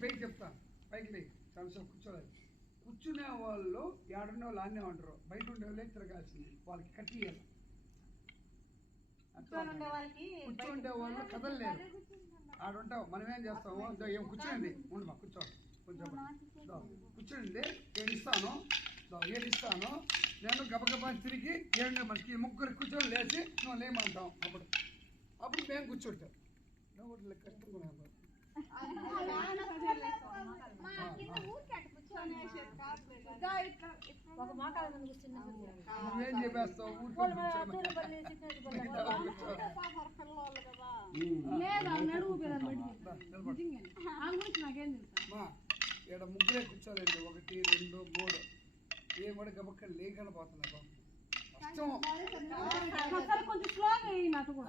పైకి చెప్తా పైకి లే చాలా కూర్చోలేదు కూర్చునే వాళ్ళు ఏడున్న వాళ్ళు ఆనే ఉంటారు బయట ఉండే వాళ్ళే తిరగాల్సింది వాళ్ళకి కట్టియాలి కూర్చుండే వాళ్ళు కదలలేరు ఆడుంటావు మనం ఏం చేస్తాము ఏం కూర్చోండి ఉండమా కూర్చో కొంచెం కూర్చోండి ఏడిస్తాను ఏడిస్తాను నేను గబగబా తిరిగి ఏడు మనకి ముగ్గురు కూర్చొని లేచి నువ్వు లేమంటాం అప్పుడు మేము కూర్చుంటాం కష్టంగా నువ్వేం చెప్పేస్తావు ఇక్కడ ముగ్గురే కూర్చోలేండి 1 2 3 ఏం కూడా గబక్క లేకుండా పోతున్నా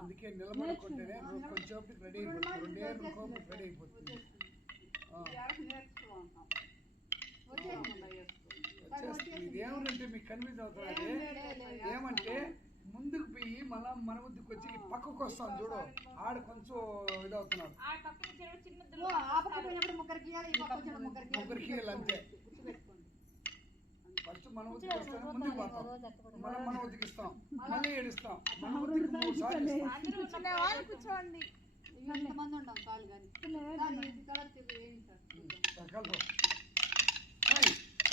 అందుకే నిలబడుకుంటేనే కొంచెం రెడీ అయిపోతుంది 2 రెడీ అయిపోతుంది ఇదేమంటే మీకు కన్విన్స్ అవుతుంది ఏమంటే ముందుకు పోయి మళ్ళా మన ముందుకు వచ్చి పక్కకు వస్తాం చూడు ఆడ కొంచెం ఇదవుతున్నారు ముగ్గురికి అంతే ఫస్ట్ మన ఉతికి వస్తాం ముందుకు పోతాం మన ఉతికిస్తాం మళ్ళీ ఏడుస్తాం మన ఉతికి 3 సార్లు కూర్చోండి ఎంతమంది ఉంటాం కాళ్ళు కానీ Thank you.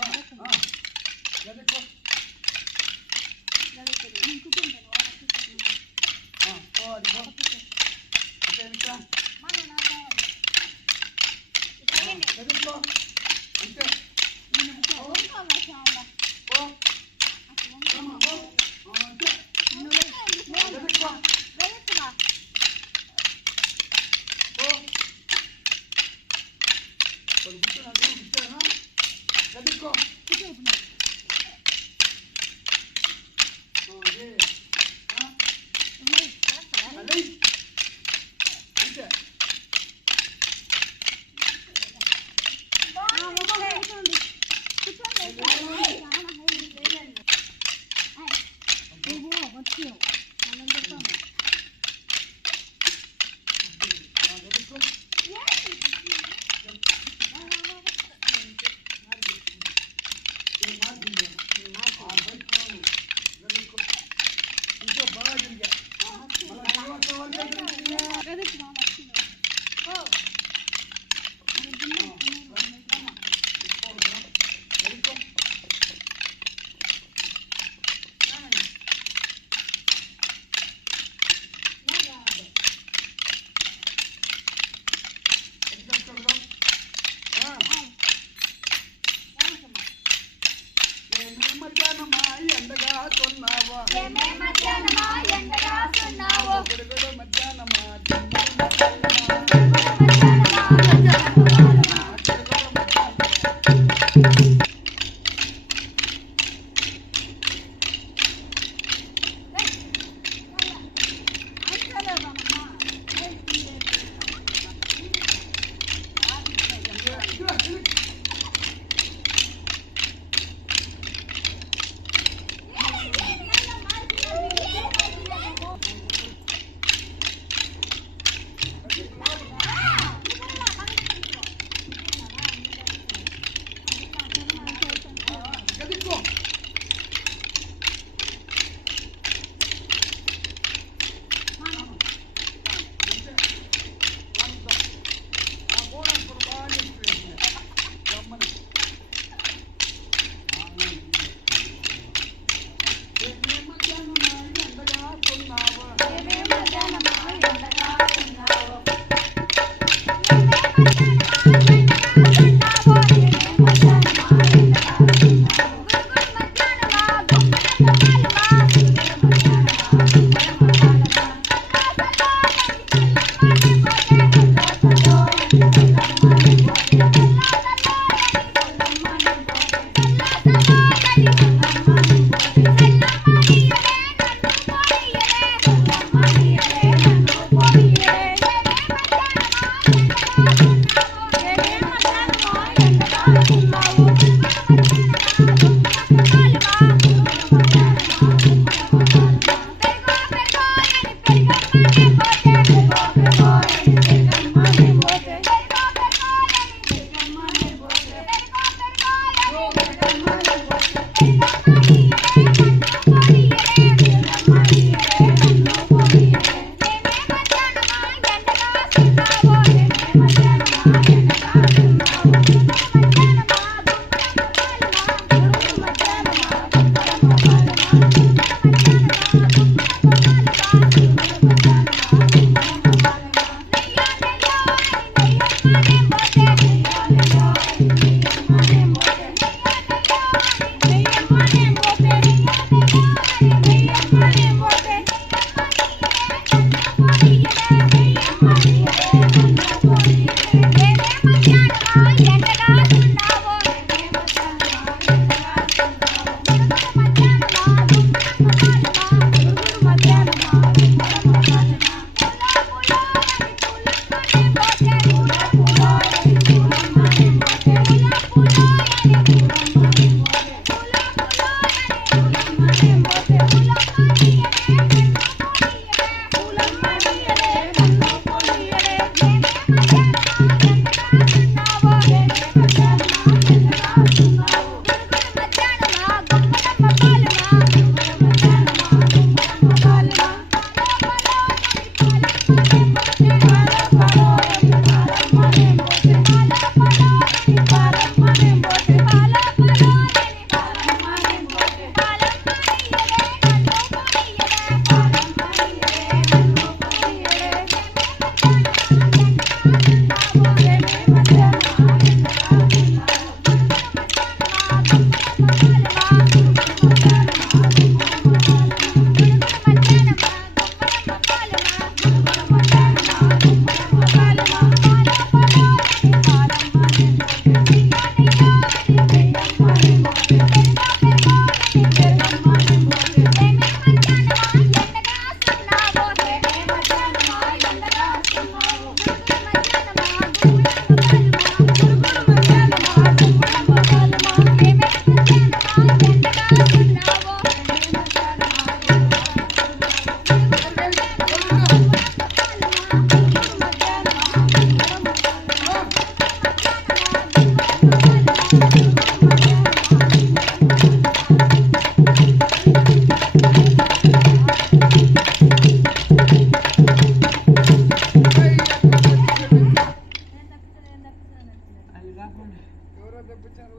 ఎవరో తప్పించారు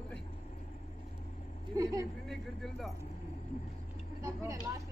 ఇది ఇక్కడ తెలుదా లాస్ట్